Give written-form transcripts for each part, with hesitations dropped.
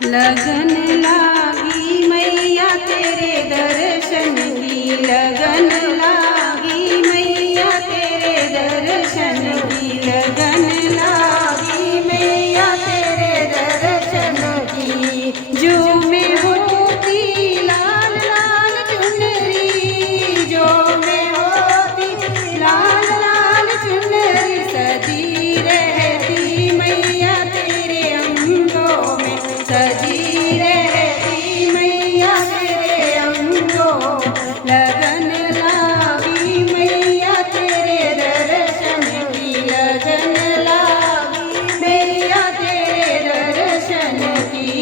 लगन लागी मैया तेरे दर्शन की, लगन लागी मैया तेरे दर्शन की, लगन लागी मैया तेरे दर्शन की। जो मैं होती लाल लाल चुनरी, जो मैं होती लाल लाल चुनरी, सजी रहती मैया तेरे अंगों में, सजी रहती मैया तेरे अंगों। लगन लागी मैया तेरे दर्शन की, लगन लागी मैया तेरे दर्शन की।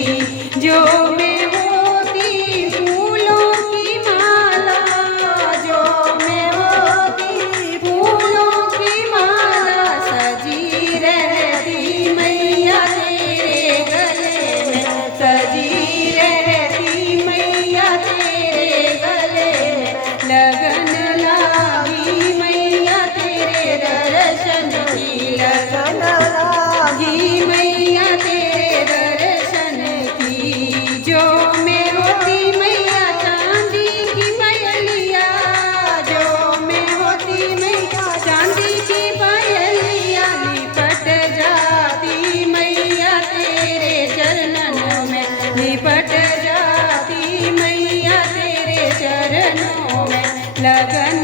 जो मैं होती फूलों की माला, जो मैं होती फूलों की माला, सजी रहती मैया तेरे गले में, सजी रहती मैया तेरे गले में। लगन लागी मैया तेरे दर्शन की, लगन लागी मैया तेरे दर्शन की। जो मैं होती मैया चांदी की पायलिया, जो मैं होती मैया चांदी की पायलिया, लिपट जाती मैया तेरे चरणों में, लिपट जाती मैया तेरे चरणों में। लगन